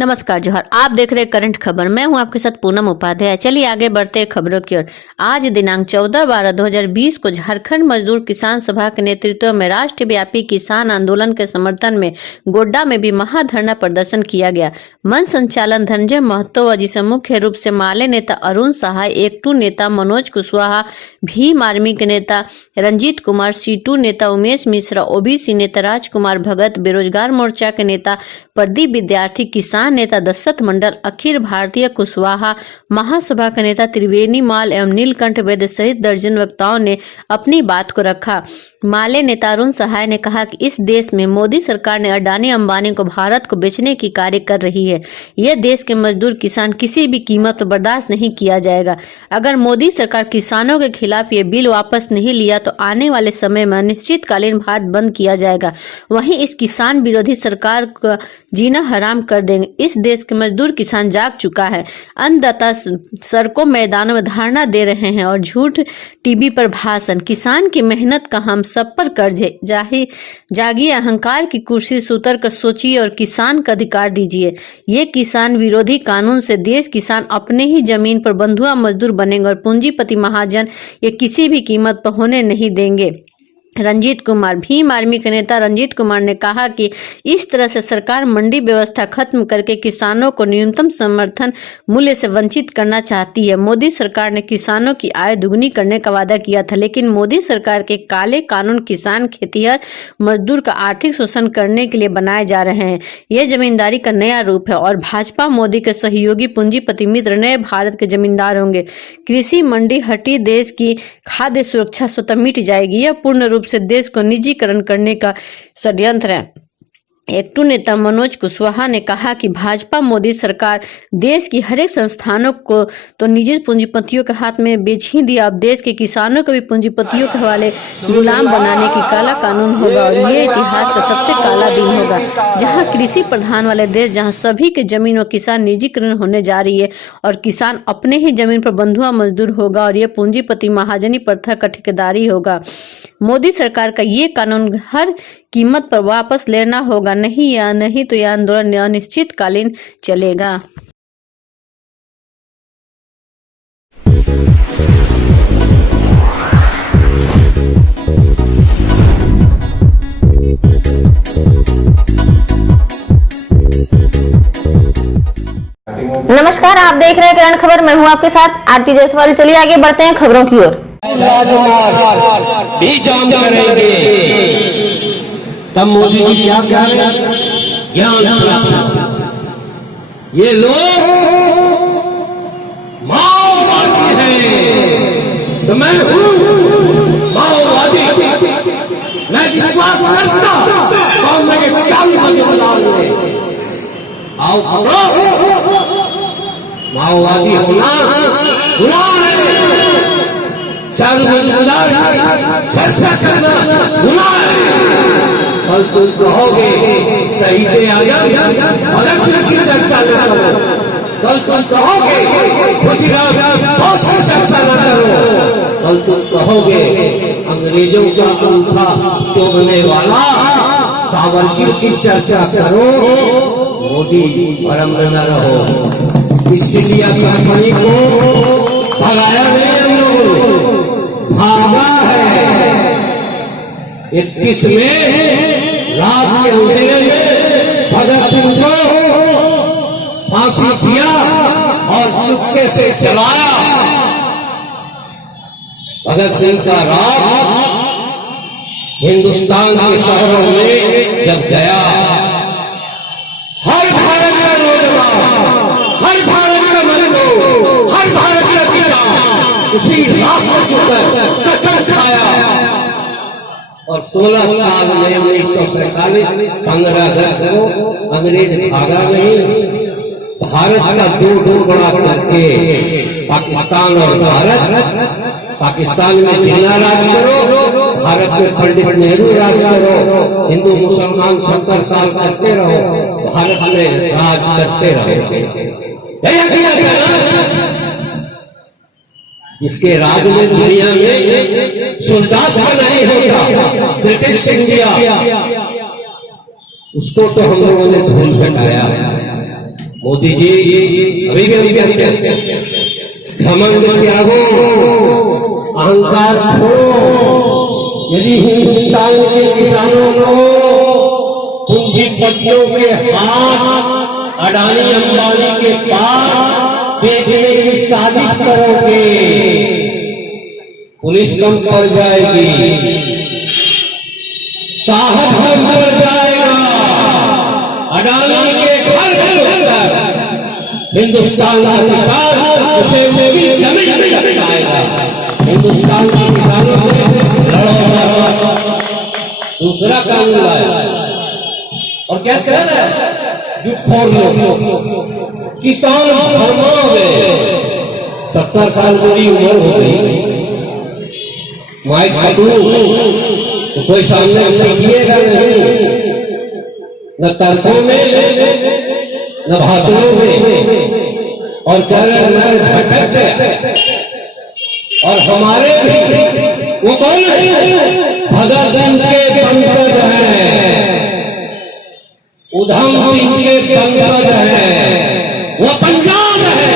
नमस्कार जोहर। आप देख रहे करंट खबर। मैं हूं आपके साथ पूनम उपाध्याय। चलिए आगे बढ़ते हैं खबरों की ओर। आज दिनांक 14/12/2020 को झारखंड मजदूर किसान सभा के नेतृत्व में राष्ट्रव्यापी किसान आंदोलन के समर्थन में गोड्डा में भी महाधरना प्रदर्शन किया गया। मंच संचालन धनंजय महतो, जिसे मुख्य रूप से माले नेता अरुण सहाय, एकटू नेता मनोज कुशवाहा, भीम आर्मी के नेता रंजीत कुमार, सीटू नेता उमेश मिश्रा, ओबीसी नेता राजकुमार भगत, बेरोजगार मोर्चा के नेता प्रदीप विद्यार्थी, किसान नेता दशरथ मंडल, अखिल भारतीय कुशवाहा महासभा के नेता त्रिवेणी माल एवं नीलकंठ वैद्य सहित दर्जन वक्ताओं ने अपनी बात को रखा। माले नेता अरुण सहाय ने कहा कि इस देश में मोदी सरकार ने अडानी अंबानी को भारत को बेचने की कार्य कर रही है। यह देश के मजदूर किसान किसी भी कीमत पर बर्दाश्त नहीं किया जाएगा। अगर मोदी सरकार किसानों के खिलाफ ये बिल वापस नहीं लिया तो आने वाले समय में अनिश्चितकालीन भारत बंद किया जाएगा। वहीं इस किसान विरोधी सरकार का जीना हराम कर देंगे। इस देश के मजदूर किसान जाग चुका है। अन्नदाता सड़कों मैदानों में धरना दे रहे हैं और झूठ टीवी पर भाषण। किसान की मेहनत का हम सब पर कर्ज है। जागिए, अहंकार की कुर्सी से उतर कर सोचिए और किसान का अधिकार दीजिए। ये किसान विरोधी कानून से देश किसान अपने ही जमीन पर बंधुआ मजदूर बनेंगे और पूंजीपति महाजन ये किसी भी कीमत पर होने नहीं देंगे। रंजीत कुमार, भीम आर्मी के नेता रंजीत कुमार ने कहा कि इस तरह से सरकार मंडी व्यवस्था खत्म करके किसानों को न्यूनतम समर्थन मूल्य से वंचित करना चाहती है। मोदी सरकार ने किसानों की आय दुगनी करने का वादा किया था, लेकिन मोदी सरकार के काले कानून किसान, खेतिहर, मजदूर का आर्थिक शोषण करने के लिए बनाए जा रहे हैं। यह जमींदारी का नया रूप है और भाजपा मोदी के सहयोगी पूंजीपति मित्र नए भारत के जमींदार होंगे। कृषि मंडी हटी, देश की खाद्य सुरक्षा स्वतः मिट जाएगी। यह पूर्ण रूप से देश को निजीकरण करने का षड्यंत्र है। एकटू नेता मनोज कुशवाहा ने कहा कि भाजपा मोदी सरकार देश की हर एक संस्थानों को तो निजी पूंजीपतियों के हाथ में बेच ही दिया, अब देश के किसानों को भी पूंजीपतियों के हवाले गुलाम बनाने की काला कानून होगा और ये इतिहास का सबसे काला दिन होगा। जहां कृषि प्रधान वाले देश, जहां सभी के जमीन और किसान निजीकरण होने जा रही है और किसान अपने ही जमीन पर बंधुआ मजदूर होगा और ये पूंजीपति महाजनी प्रथा का ठेकेदारी होगा। मोदी सरकार का ये कानून हर कीमत पर वापस लेना होगा, नहीं तो यह आंदोलन अनिश्चितकालीन चलेगा। नमस्कार, आप देख रहे हैं करंट खबर। मैं हूं आपके साथ आरती जायसवाल। चलिए आगे बढ़ते हैं खबरों की ओर। राजमार्ग भी जाम करेंगे, तब मोदी जी क्या कह रहे हैं? ज्ञान ये लोग माओवादी हैं, तो मैं हूँ माओवादी। मैं विश्वास करता और मेरे 40 बजे बुला ले आओ माओवादी होना बुला चर्चा करना गुनाह है। कल तुम कहोगे शहीद आजम भगत सिंह की चर्चा न करो, कल तुम कहोगे खुदीराम बोस की चर्चा न करो, कल तुम कहोगे अंग्रेजों का अंगूठा चोरने वाला सावरकर की चर्चा करो। मोदी भ्रम में न रहो। इसके लिए कंपनी को भगाया नहीं, हम लोग भागा है। 21 में रात के अंधेरे में भगत सिंह को फांसी दिया और चुपके से चलाया। भगत सिंह का रात हिंदुस्तान के शहरों में जब गया, हर भारत का नौजवान, हर भारत का मजदूर, हर भारत का किसान उसी रात को छुपकर कसम खाया और 16 साल में 1947 15 अगस्त को अंग्रेज भागा नहीं। भारत का दो बड़ा करके पाकिस्तान और भारत, पाकिस्तान में जिन्ना राज करो, भारत में पंडित नेहरू राज करो, हिंदू मुसलमान 70 साल करते रहो, भारत में राज करते रहो। जिसके राज में दुनिया में सुल्तान नहीं होता, ब्रिटिश इंडिया, उसको तो हम लोगों ने धूल हटाया। मोदी जी अभी भी कहते हैं घमंड त्यागो, अहंकार छोड़ो। यदि हिंदुस्तान के किसानों को पूंजीपतियों के हाथ अडानी अंबानी के पास बेचने की साजिश करोगे, पुलिस कम पड़ जाएगी, साहब कम पड़ जाएगा। अडानी के घर हिंदुस्तान का किसान उसे भी जमीन में पाएगा। हिंदुस्तान के किसानों से लड़ो। दूसरा कानून लाया और क्या कह रहा है, जुटखोर लोग किसान फरमावे। 70 साल मेरी उम्र हो गई, माइक पकड़ू तो कोई सामने लिखिएगा नहीं, न तर्कों में न भाषणों में, और कह रहे मैं भटक गया। और हमारे भी वो कौन है, भगत सिंह के वंशज हैं, उधम सिंह के वंशज हैं। वो पंजाब है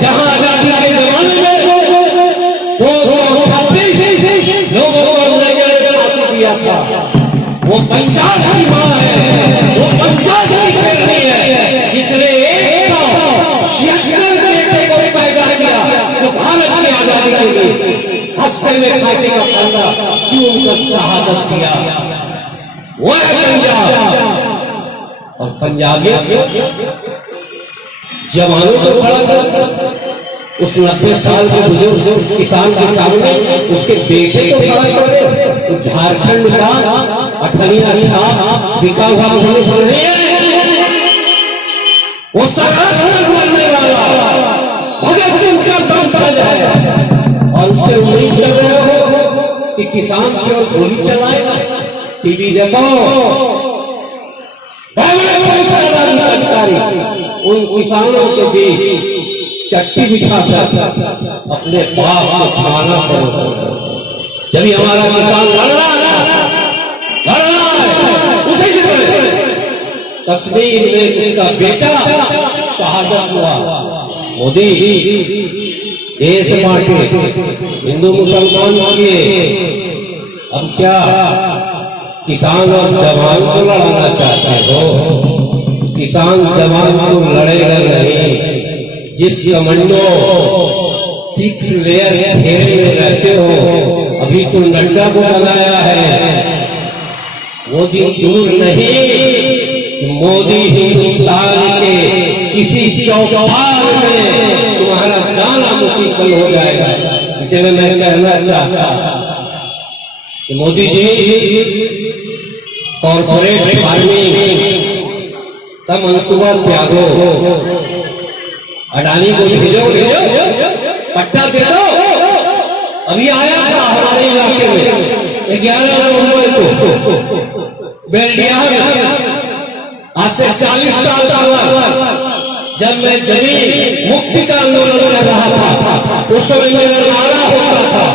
जहां आजादी के जमाने में 238 लोगों को फांसी दिया था। वो पंजाब की मां है, वो पंजाब की शेरनी है जिसने 176 बेटे को पैदा किया जो भारत की आजादी के लिए हंसते में फांसी का फंदा चूम कर शहादत दिया। वो है पंजाब। और पंजाबी जवानों को खड़ा कर उस 90 साल के बुजुर्ग किसान के सामने उसके बेटे को खड़ा करे। झारखंड का अठनिया था, बिका हुआ पुलिस नहीं है, वो सरकार बनने वाला भगत सिंह का वंशज है। और उससे उम्मीद कर रहे हो कि किसान की ओर गोली चलाएगा। टीवी देखो, उन किसानों के बीच चट्टी बिछा कर अपने बाप को खाना परोसा। जब हमारा किसान लड़ रहा है उसी से कश्मीर में उनका बेटा शहादत हुआ। मोदी देश बांटे, हिंदू मुसलमान किए, अब क्या किसान और जवान को लड़ाना चाहते हो? किसान जवान तो लड़ेगा नहीं। जिस कमांडो 6 लेयर घेरे में रहते हो, अभी तो नड्डा को बनाया है। वो दिन दूर नहीं, मोदी हिंदुस्तान के किसी चौपाल में तुम्हारा जाना मुश्किल हो जाएगा। इसे मैं कहना चाहता कि मोदी जी कॉर्पोरेट फार्मिंग का मंसूबा त्यागो, अडानी को भेजो, पट्टा दे दो। अभी आया था हमारे इलाके में 11 नवंबर को बेल्डिया में, आज से 40 साल पहले जब मैं जमीन मुक्ति का आंदोलन कर रहा था, उस समय मेरा नारा होता था,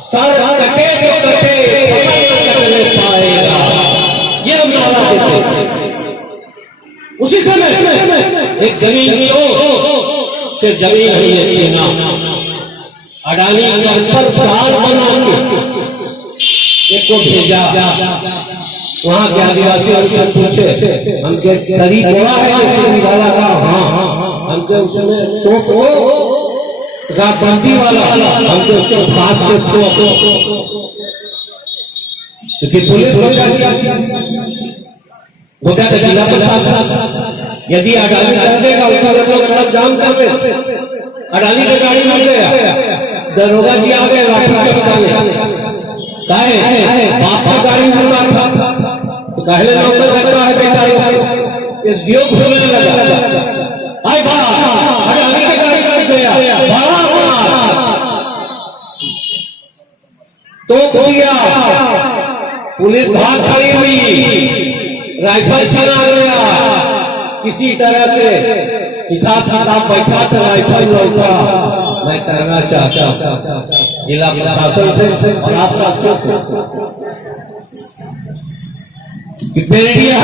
सर कटे तो कटे, कटने पाएगा। ये हम नारा देते थे। उसी समय एक जमीन की हो, सिर्फ जमीन नहीं है छीना। अडानी के ऊपर पहाड़ बना के एक को भेजा। वहां के आदिवासी उससे पूछे, हमके तरी बोला है जैसे निवाला का? हाँ, हमके उसमें तो बंदी वाला, हमको उसको हाथ से क्योंकि पुलिस हो जाती वो क्या जिला प्रशासन यदि अडानी कर देगा उसका लोग जाम कर दे। अडानी की गाड़ी मिल गया, दरोगा जी आ गए लाठी चमकाने, काहे बाप का गाड़ी हुआ था तो कहले नौकर रखा है बेटा, इस योग घूमने लगा। आई बात अडानी की गाड़ी मिल गया, बड़ा तो दिया, पुलिस भाग खड़ी हुई, राइफल छीना गया। किसी तरह से हिसाब किताब बैठा था, राइफल लौटा। मैं कहना चाहता जिला प्रशासन से और आप सबको बेल्डिया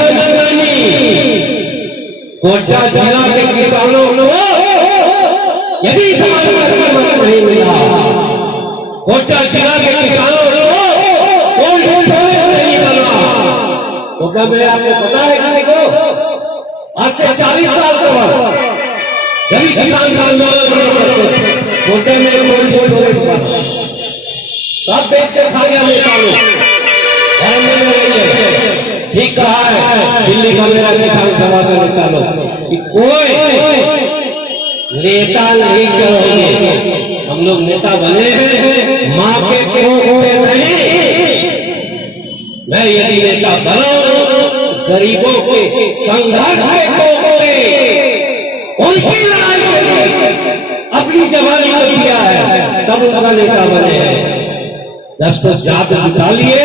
गोड्डा जिला के किसानों को यदि समाज का कीमत नहीं मिला, गोड्डा जिला के किसानों को कोल्ड स्टोरेज नहीं बना, तो क्या मैं आपको पता है किसी को आज से 40 साल तक जब किसान का आंदोलन करते गोड्डे में कोल्ड स्टोरेज बना, सब बेच के खा गया नेता लोग। ठीक कहा है दिल्ली का मेरा किसान सभा का नेता लोग कि कोई नेता नहीं चलोगे, हम लोग नेता बने हैं माँ के कोख से नहीं। मैं यदि नेता बना गरीबों के संघर्ष के कोख से उनकी लड़ाई के लिए अपनी जवानी को दिया है, तब उनका नेता बने हैं। 10 जात जुटा लिए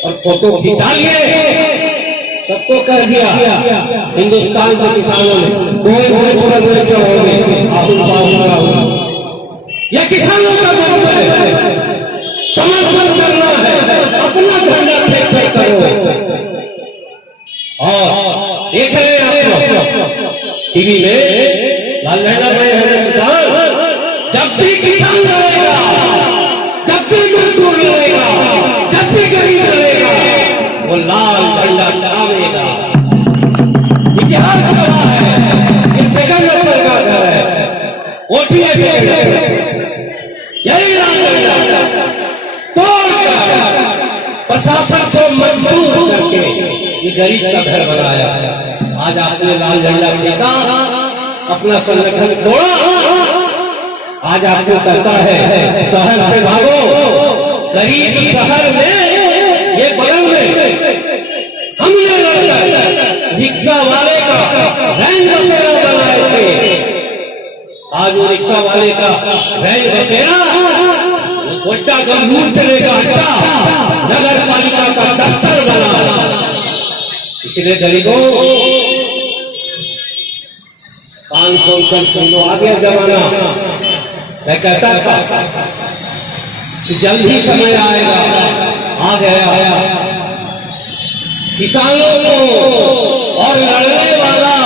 और फोटो खिंचा लिए, सबको कर दिया हिंदुस्तान के किसानों ने। कोई पर नहीं चढ़ोगे, यह किसानों का मत है, समर्थन करना है, अपना झंडा फेंक फेंक करो। और देख रहे हैं आप लोग टीवी में लाल झंडा में है किसान, जब भी किसान लड़ेगा, जब भी मजदूर लड़ेगा, जब भी गरीब लड़ेगा, वो लाल झंडा लहराएगा। इतिहास गवाह है, ये सेकंड नंबर का घर है, ओटीए यही लाल झंडा तोड़कर प्रशासन को मजबूर करके ये गरीब का घर बनाया। आज आपने लाल झंडा फेंका, अपना संगठन तोड़ा, आज आपको कहता है शहर से भागो। गरीब शहर में ये बगल में हमने लड़कर रिक्शा वाले का वैन बसेरा बनाए थे, आज वो रिक्शा वाले का वैन बसेरा गोड्डा का लूटने का अड्डा नगर पालिका का दफ्तर बना। इसलिए गरीबों कान खोलकर सुनो, आ गया जमाना। मैं कहता था कि जल्द ही समय आएगा, आ गया। किसानों को और लड़ने वाला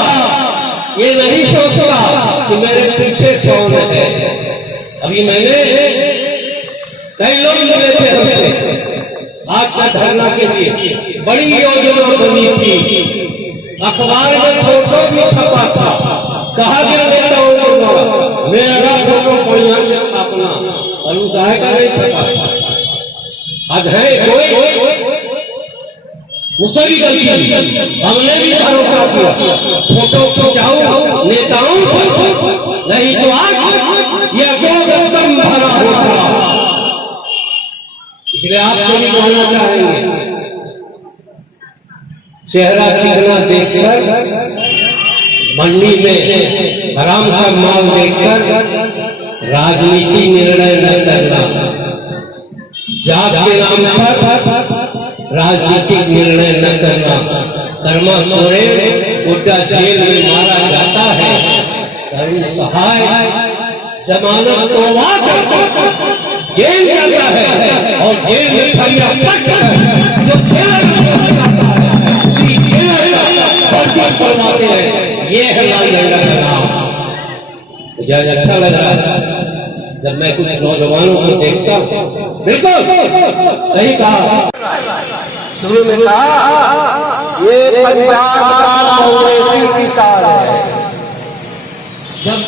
ये नहीं सोचता कि मेरे पीछे कौन है। अभी मैंने कई लोग मिले थे हमसे आज का धरना के लिए, बड़ी योजना बनी थी, अखबार में फोटो भी छपा था, कहा गया नेताओं को मेरा फोटो बढ़िया से छापना, और उस आएगा नहीं छपा था। आज है कोई उससे भी गलती, हमने भी भरोसा किया फोटो खिंचाऊं नेताओं को, नहीं तो आज यह गौतम भरा होगा। इसलिए आपको भी कहना चाहेंगे, चेहरा चिकना देखकर, मंडी में हराम का माल देखकर राजनीति निर्णय न करना, जात के नाम पर राजनीतिक निर्णय न करना। कर्मा सोरेन गोड्डा जेल में मारा जाता है, करुण सहाय जमानत तोड़वा जेल जाता है, और जेल में फरिया जो उसी जेल करवाते हैं। ये है लाल झंडा का नाम। मुझे आज अच्छा लग रहा है जब मैं कुछ नौजवानों को देखता हूँ। बिल्कुल सही कहा, शुरू में कहा ये पंजाब का कांग्रेसी किसान है। जब